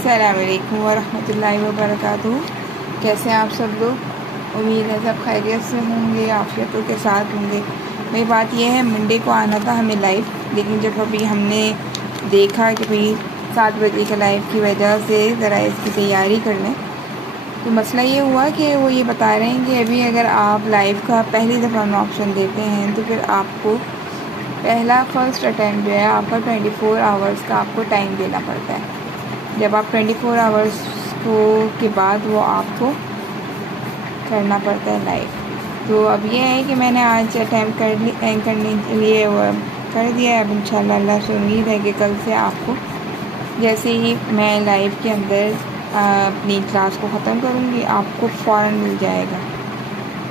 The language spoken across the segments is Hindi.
अस्सलाम वालेकुम वरहमतुल्लाहि वबरकातुहू। कैसे हैं आप सब लोग? उम्मीद है सब खैरियत से होंगे, आफियतों के साथ होंगे। भाई बात यह है, मंडे को आना था हमें लाइव, लेकिन जब अभी हमने देखा कि भाई 7 बजे के लाइव की वजह से ज़रा इसकी तैयारी कर लें, तो मसला ये हुआ कि वो ये बता रहे हैं कि अभी अगर आप लाइव का पहली दफ़ा में ऑप्शन देते हैं तो फिर आपको पहला फ़र्स्ट अटैम्प्ट जो है आपका 24 आवर्स का आपको टाइम देना पड़ता है। जब आप 24 आवर्स को के बाद वो आपको करना पड़ता है लाइव। तो अब ये है कि मैंने आज अटैम्प्ट करने के लिए वो कर दिया है। अब इंशाल्लाह अल्लाह से उम्मीद है कि कल से आपको जैसे ही मैं लाइव के अंदर अपनी क्लास को ख़त्म करूँगी आपको फ़ौरन मिल जाएगा।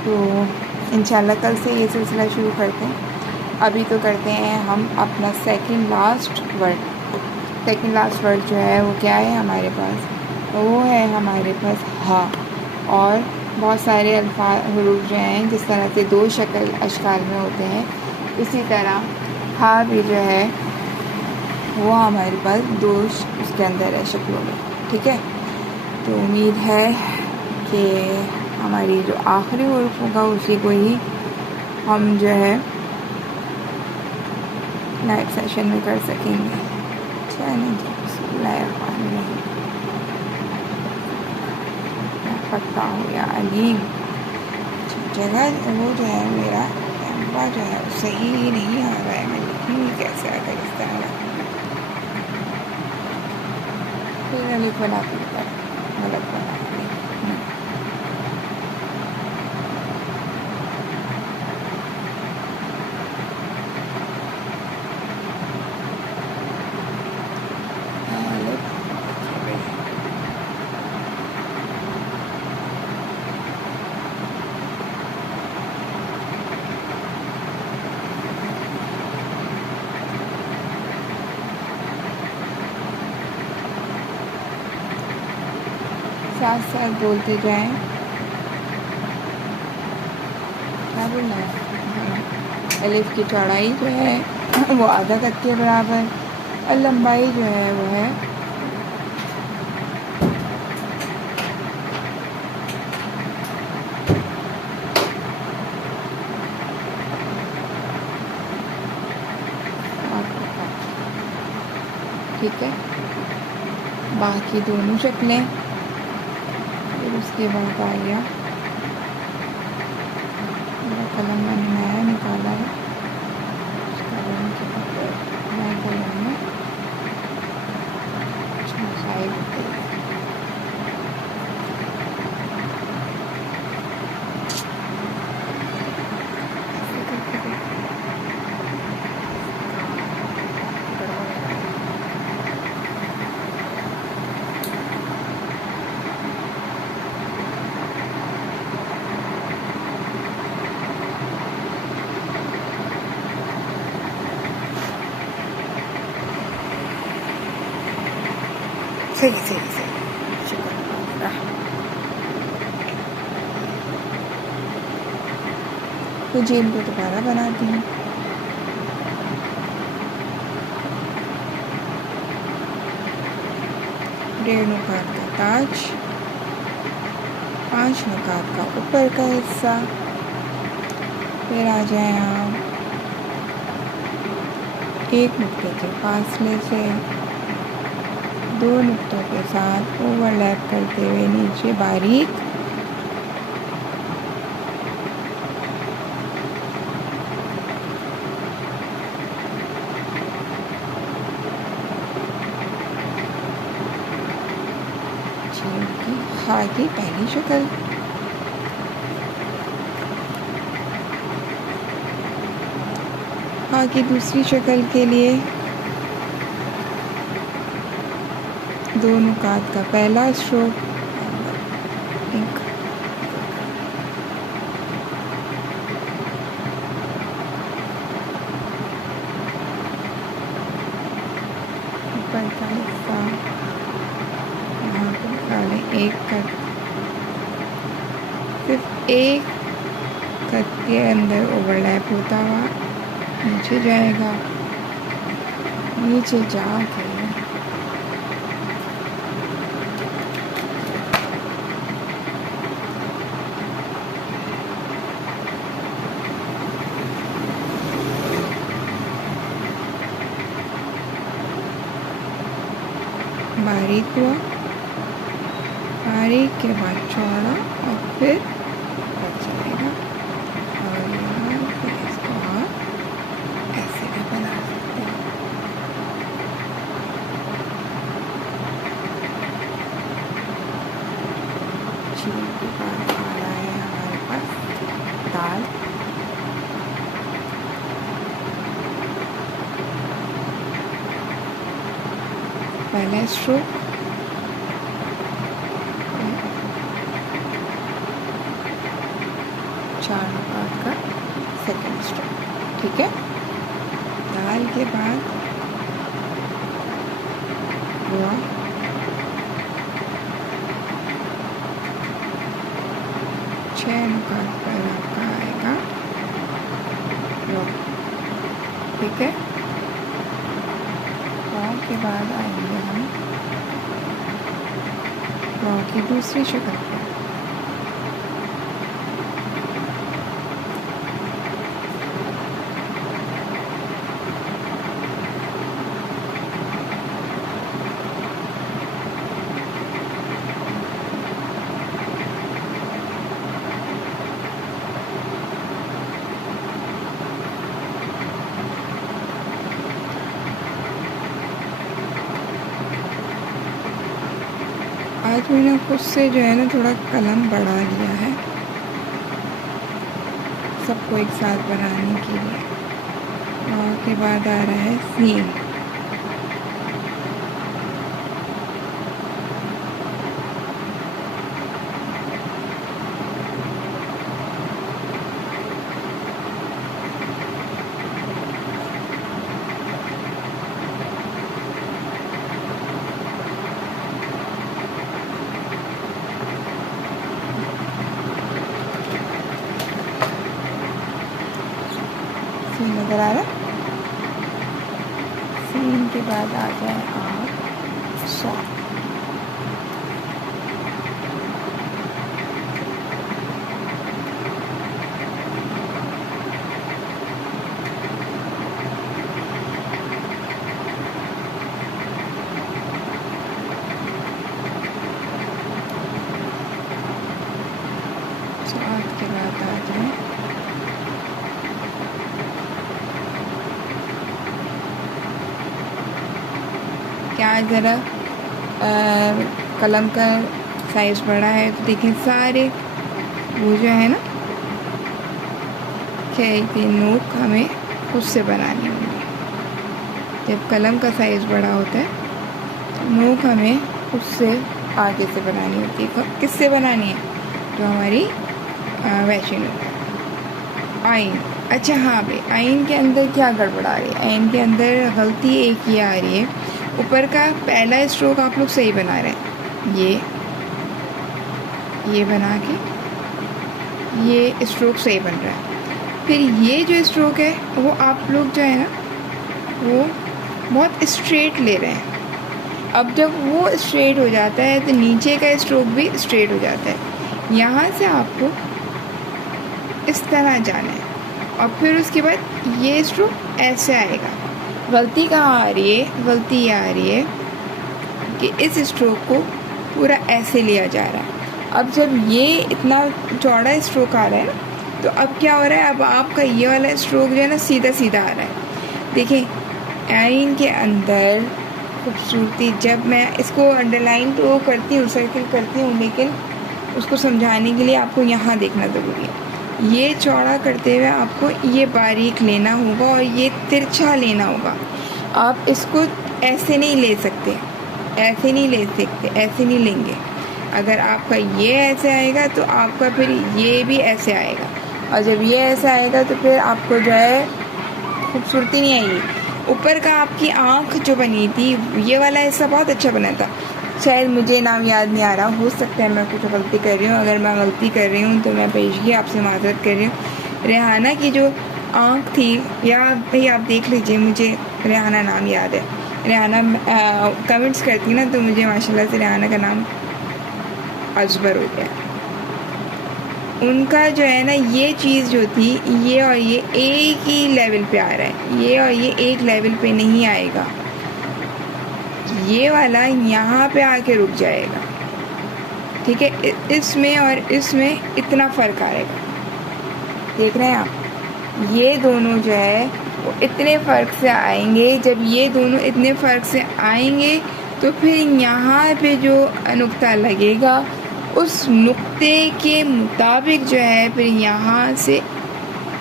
तो इंशाल्लाह कल से ये सिलसिला शुरू करते हैं। अभी तो करते हैं हम अपना सेकंड लास्ट वर्ड जो है वो क्या है हमारे पास, तो वो है हमारे पास हा। और बहुत सारे हरूफ जो हैं जिस तरह से 2 शक्ल अशकाल में होते हैं, इसी तरह हा भी जो है वो हमारे पास 2 उसके अंदर है शक्लों में। ठीक है, तो उम्मीद है कि हमारी जो आखिरी हरूफ होगा उसी को ही हम जो है लाइव सेशन में कर सकेंगे। पता हो या अलीम जगह वो जो है मेरा कैमरा जो है सही नहीं आ रहा है, मैं लिखूँगी कैसे अगर इस तरह फिर अलिफ बना गलत बना साथ साथ बोलते जाएं। क्या बोलना है? अलिफ की चौड़ाई जो है वो आधा तक के बराबर और लंबाई जो है वो है ठीक है। बाकी दोनों शक्लें फिर उसके बाद आ गया मेरा कलम मैंने नया निकाला है, उस कलम के नए कलम में साइड सही तो जेल को दोबारा बनाती हूँ। डेढ़ नुकात का ताज, 5 नुकात का ऊपर का हिस्सा, फिर आ जाए आप 1 नुक्ते के फासले से 2 नुक्तों के साथ ओवरलैप करते हुए नीचे बारीक खा की पहली शक्ल, खा की दूसरी शक्ल के लिए 2 नुकात का पहला स्ट्रोक, ऊपर का हिस्सा यहाँ पर डालें 1 कट, सिर्फ 1 कट के अंदर ओवरलैप होता हुआ नीचे जाएगा, नीचे जाके बारीक हुआ, बारीक के बाद चौड़ा और फिर बच जाएगा। और यहाँ फिर इसको आप ऐसे भी बना सकते हैं। चीनी के बाद आ रहा है हमारे पास दाल। पहला स्ट्रोक, चार पार्ट का सेकंड स्ट्रोक, ठीक है। दाल के बाद हुआ छः नुकात पर आपका आएगा रॉ, ठीक है। रॉ के बाद आएंगे हम रॉ की दूसरी शक्ल पर। आज मैंने खुद से जो है ना थोड़ा कलम बढ़ा लिया है सबको एक साथ बनाने के लिए। और के बाद आ रहा है सीन। सीन नज़र आ रहा है। सीन के बाद आ जाए आप सॉ। के बाद आ जाए क्या ज़रा कलम का साइज़ बड़ा है तो देखिए सारे वो जो है ना क्या ये नोक हमें खुद से बनानी होंगी। जब कलम का साइज़ बड़ा होता है तो नोक हमें खुद से आगे से बनानी होती है। किससे बनानी है? तो हमारी वैसे नोक आइन। अच्छा हाँ भाई, आइन के अंदर क्या गड़बड़ आ रही है? आइन के अंदर गलती एक ये आ रही है, ऊपर का पहला स्ट्रोक आप लोग सही बना रहे हैं, ये बना के ये स्ट्रोक सही बन रहा है। फिर ये जो स्ट्रोक है वो आप लोग जो है ना वो बहुत स्ट्रेट ले रहे हैं। अब जब वो स्ट्रेट हो जाता है तो नीचे का स्ट्रोक भी स्ट्रेट हो जाता है। यहाँ से आपको इस तरह जाना है और फिर उसके बाद ये स्ट्रोक ऐसे आएगा। गलती कहाँ आ रही है? गलती ये आ रही है कि इस स्ट्रोक को पूरा ऐसे लिया जा रहा है। अब जब ये इतना चौड़ा स्ट्रोक आ रहा है तो अब क्या हो रहा है? अब आपका ये वाला स्ट्रोक जो है ना सीधा सीधा आ रहा है। देखिए आइन के अंदर खूबसूरती, जब मैं इसको अंडरलाइन तो करती हूँ, सर्किल करती हूँ, लेकिन उसको समझाने के लिए आपको यहाँ देखना ज़रूरी है। ये चौड़ा करते हुए आपको ये बारीक लेना होगा और ये तिरछा लेना होगा। आप इसको ऐसे नहीं ले सकते, ऐसे नहीं ले सकते, ऐसे नहीं लेंगे। अगर आपका ये ऐसे आएगा तो आपका फिर ये भी ऐसे आएगा, और जब ये ऐसे आएगा तो फिर आपको जो है खूबसूरती नहीं आएगी। ऊपर का आपकी आँख जो बनी थी ये वाला हिस्सा बहुत अच्छा बना था। शायद मुझे नाम याद नहीं आ रहा, हो सकता है मैं कुछ गलती कर रही हूँ। अगर मैं गलती कर रही हूँ तो मैं पेशगी आपसे माजरत कर रही हूँ। रेहाना की जो आँख थी, या भाई आप देख लीजिए, मुझे रेहाना नाम याद है। रेहाना कमेंट्स करती ना तो मुझे माशाल्लाह से रेहाना का नाम अजबर हो गया। उनका जो है ना ये चीज़ जो थी, ये और ये एक ही लेवल पे आ रहा है, ये और ये एक लेवल पे नहीं आएगा। ये वाला यहाँ पे आके रुक जाएगा, ठीक है। इसमें और इसमें इतना फ़र्क आएगा, देख रहे हैं आप। ये दोनों जो है वो इतने फ़र्क से आएंगे। जब ये दोनों इतने फ़र्क से आएंगे तो फिर यहाँ पे जो नुक्ता लगेगा उस नुक्ते के मुताबिक जो है फिर यहाँ से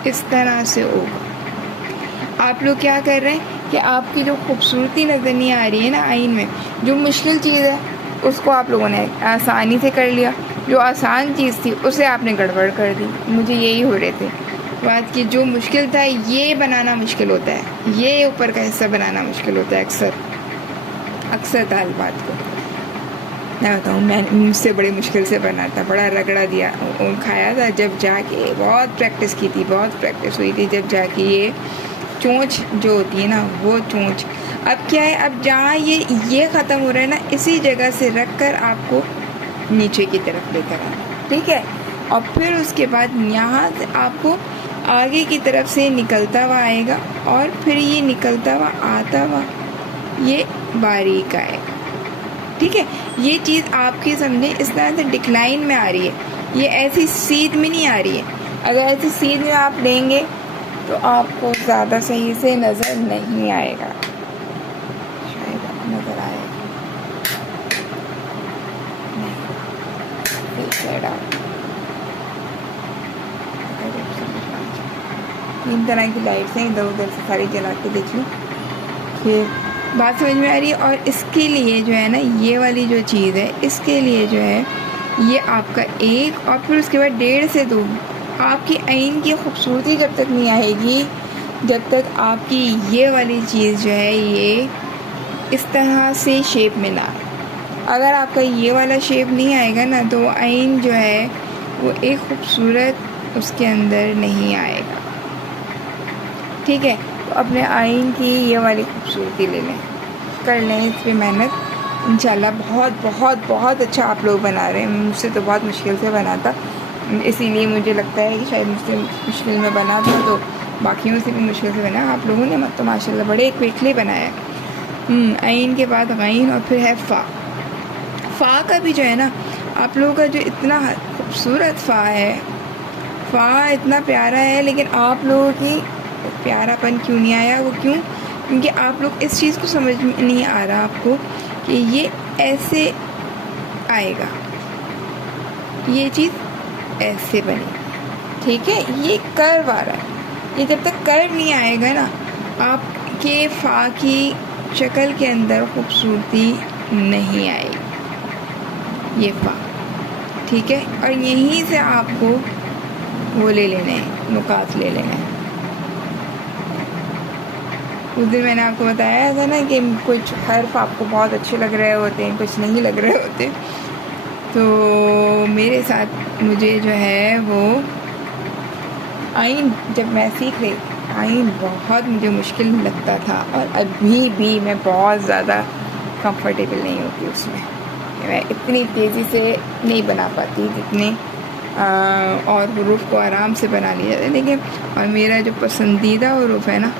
इस तरह से होगा। आप लोग क्या कर रहे हैं कि आपकी जो खूबसूरती नज़र नहीं आ रही है ना आइन में, जो मुश्किल चीज़ है उसको आप लोगों ने आसानी से कर लिया, जो आसान चीज़ थी उसे आपने गड़बड़ कर दी। मुझे यही हो रहे थे बात कि जो मुश्किल था ये बनाना मुश्किल होता है, ये ऊपर का हिस्सा बनाना मुश्किल होता है अक्सर तालिबात को। मैं बताऊँ, मैं मुझसे बड़ी मुश्किल से बना था, बड़ा रगड़ा दिया खाया था। जब जाके बहुत प्रैक्टिस की थी, बहुत प्रैक्टिस हुई थी, जब जाके ये चोंच जो होती है ना वो चोंच। अब क्या है, अब जहाँ ये ख़त्म हो रहा है ना, इसी जगह से रख कर आपको नीचे की तरफ लेकर आना, ठीक है। और फिर उसके बाद यहाँ से आपको आगे की तरफ से निकलता हुआ आएगा और फिर ये निकलता हुआ आता हुआ ये बारीक आएगा, ठीक है। ये चीज़ आपकी समझे इस तरह से डिक्लाइन में आ रही है, ये ऐसी सीध में नहीं आ रही है। अगर ऐसी सीध में आप लेंगे तो आपको ज़्यादा सही से नज़र नहीं आएगा, शायद नज़र आएगा तीन तरह की लाइट्स हैं, इधर उधर से सारी जला के देख लो, फिर बात समझ में आ रही है। और इसके लिए जो है ना, ये वाली जो चीज़ है इसके लिए जो है ये आपका 1 और फिर उसके बाद 1.5 से 2। आपकी आइन की खूबसूरती जब तक नहीं आएगी, जब तक आपकी ये वाली चीज़ जो है ये इस तरह से शेप में ना आए। अगर आपका ये वाला शेप नहीं आएगा ना तो आइन जो है वो एक खूबसूरत उसके अंदर नहीं आएगा, ठीक है। तो अपने आइन की ये वाली खूबसूरती ले लें, कर लें इस पर मेहनत। इंशाल्लाह बहुत बहुत बहुत अच्छा आप लोग बना रहे हैं। मुझसे तो बहुत मुश्किल से बना था, इसीलिए मुझे लगता है कि शायद मुझसे मुश्किल में बना था तो बाकियों से भी मुश्किल से बना। आप लोगों ने तो माशाल्लाह बड़े क्विकली बनाया। आइन के बाद गैन और फिर है फ़ा का भी जो है ना, आप लोगों का जो इतना खूबसूरत फ़ा है, फ़ा इतना प्यारा है, लेकिन आप लोगों की प्यारापन क्यों नहीं आया? वो क्यों? क्योंकि आप लोग इस चीज़ को समझ में नहीं आ रहा आपको कि ये ऐसे आएगा, ये चीज़ ऐसे बनी, ठीक है। ये कर्व आ रहा है, ये जब तक कर्व नहीं आएगा ना आपके फ़ा की शक्ल के अंदर खूबसूरती नहीं आएगी, ये फ़ा, ठीक है। और यहीं से आपको वो ले लेने हैं, नुकात ले लेने हैं। उस दिन मैंने आपको बताया था ना कि कुछ हर्फ आपको बहुत अच्छे लग रहे होते हैं, कुछ नहीं लग रहे होते। तो मेरे साथ मुझे जो है वो आइन जब मैं सीख रही, आइन बहुत मुझे मुश्किल लगता था और अभी भी मैं बहुत ज़्यादा कंफर्टेबल नहीं होती उसमें। मैं इतनी तेज़ी से नहीं बना पाती जितने और हुरूफ को आराम से बना लिया जाता है। लेकिन और मेरा जो पसंदीदा हुरूफ है ना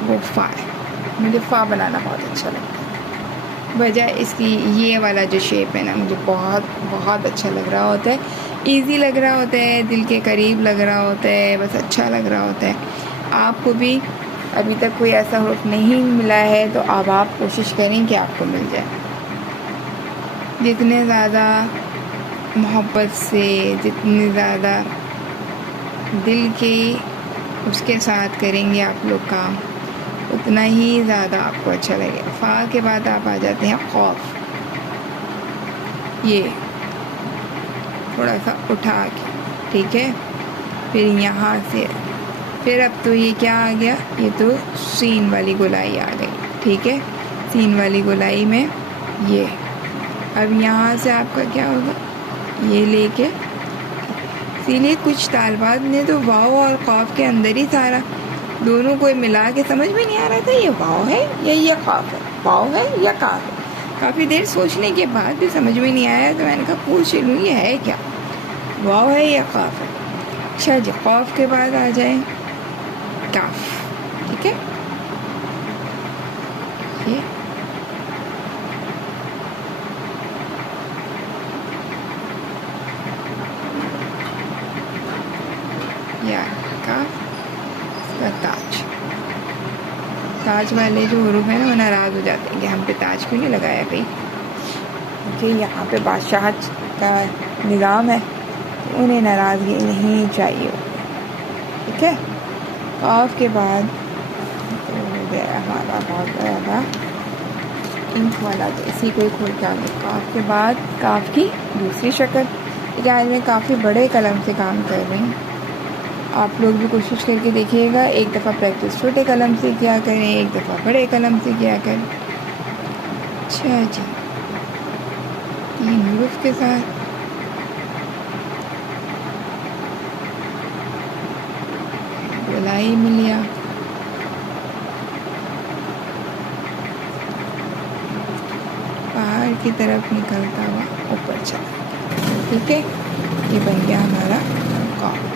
वो फ़ा है, मुझे फ़ा बनाना बहुत अच्छा लगता है। वजह इसकी ये वाला जो शेप है ना मुझे बहुत बहुत अच्छा लग रहा होता है, इजी लग रहा होता है, दिल के करीब लग रहा होता है, बस अच्छा लग रहा होता है। आपको भी अभी तक कोई ऐसा हुरूफ नहीं मिला है तो अब आप कोशिश करें कि आपको मिल जाए। जितने ज़्यादा मोहब्बत से, जितने ज़्यादा दिल के उसके साथ करेंगे आप लोग काम, उतना ही ज़्यादा आपको अच्छा लगेगा। फ़ा के बाद आप आ जाते हैं खौफ, ये थोड़ा सा उठा के, ठीक है। फिर यहाँ से फिर अब तो ये क्या आ गया, ये तो सीन वाली गोलाई आ गई, ठीक है। सीन वाली गोलाई में ये अब यहाँ से आपका क्या होगा, ये लेके इसीलिए कुछ तालिबात ने तो वाव और खौफ के अंदर ही सारा दोनों को मिला के समझ में नहीं आ रहा था ये वाव है या ये खौफ है, वाव है या काफ है। काफ़ी देर सोचने के बाद भी समझ में नहीं आया तो मैंने कहा पूछ लूँ ये है क्या, वाव है या काफ है। अच्छा जी, खौफ के बाद आ जाए काफ, ठीक है। ये ताज वाले जो हरूफ हैं ना वो नाराज़ हो जाते हैं कि हम पे ताज क्यों नहीं लगाया भाई, क्योंकि यहाँ पे बादशाह का निज़ाम है, तो उन्हें नाराज़गी नहीं चाहिए। ठीक है, काफ के बाद तो हो गया हमारा बहुत ज़्यादा इंक वाला, तो इसी को ही खोल के आगे। काफ के बाद काफ की दूसरी शक्ल, लेकिन आज मैं काफ़ी बड़े कलम से काम कर रही हूँ। आप लोग भी कोशिश करके देखिएगा, एक दफ़ा प्रैक्टिस छोटे कलम से किया करें, एक दफ़ा बड़े कलम से किया करें। अच्छा जी, 3 हरूफ के साथ गोलाई मिलिया, पहाड़ की तरफ निकलता हुआ ऊपर चला। ठीक है, ये बन गया हमारा कॉफ।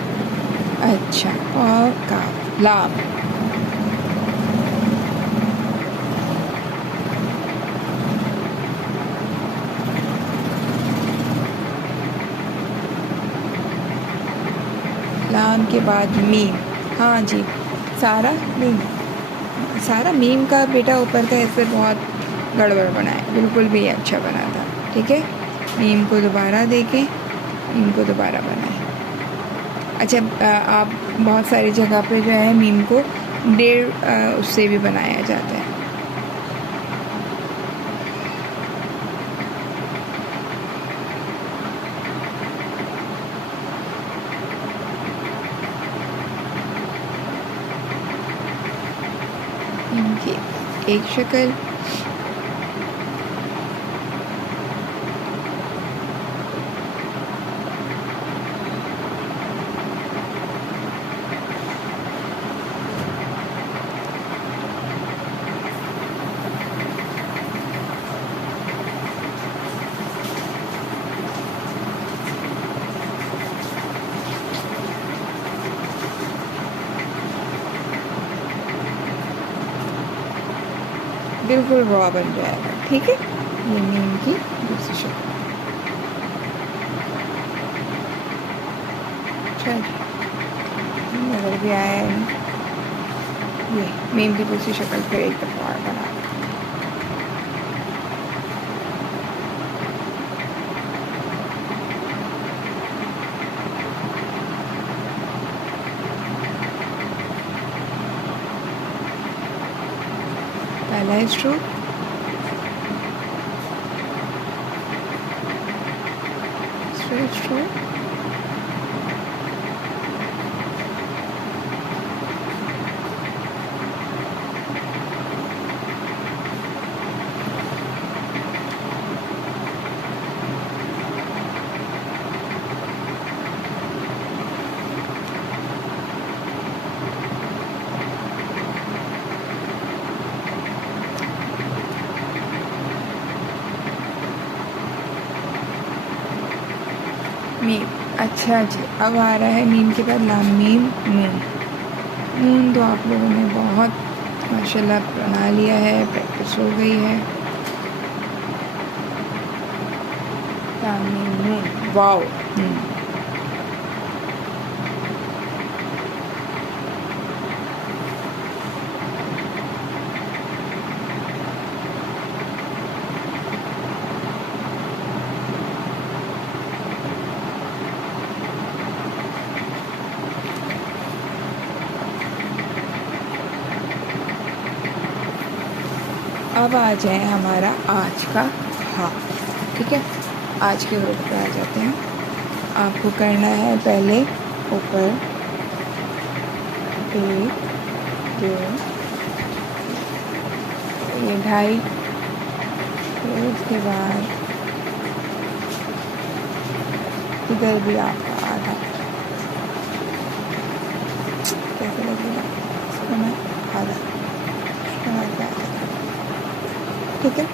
अच्छा, और काफ लाम, लाम के बाद मीम। हाँ जी, सारा मीम का बेटा ऊपर का ऐसे बहुत गड़बड़ बना है, बिल्कुल भी अच्छा बना था। ठीक है, मीम को दोबारा देखें, मीम को दोबारा बनाएं। अच्छा, आप बहुत सारी जगह पे जो है मीम को 1.5 उससे भी बनाया जाता है। मीम की एक शक्ल, बिल्कुल रॉ बन जाएगा। ठीक है, ये मीम की दूसरी शक्ल। अच्छा जी, नज़र भी आया है, ये मीम की दूसरी शक्ल फिर एक दफ़ा और बना। पहला स्ट्रोक, दूसरा स्ट्रोक, मीम। अच्छा जी, अब आ रहा है मीम के बाद लाम मीम नून। नून तो आप लोगों ने बहुत माशाल्लाह बना लिया है, प्रैक्टिस हो गई है। लाम मीम नून, वाओ। अब आ जाए हमारा आज का हाँ। ठीक है, आज के वर्ड पे आ जाते हैं। आपको करना है पहले ऊपर 1 2, ये 2.5, फिर उसके बाद इधर भी आपका आधा। कैसे लगेगा इसको मैं आधा, ठीक है।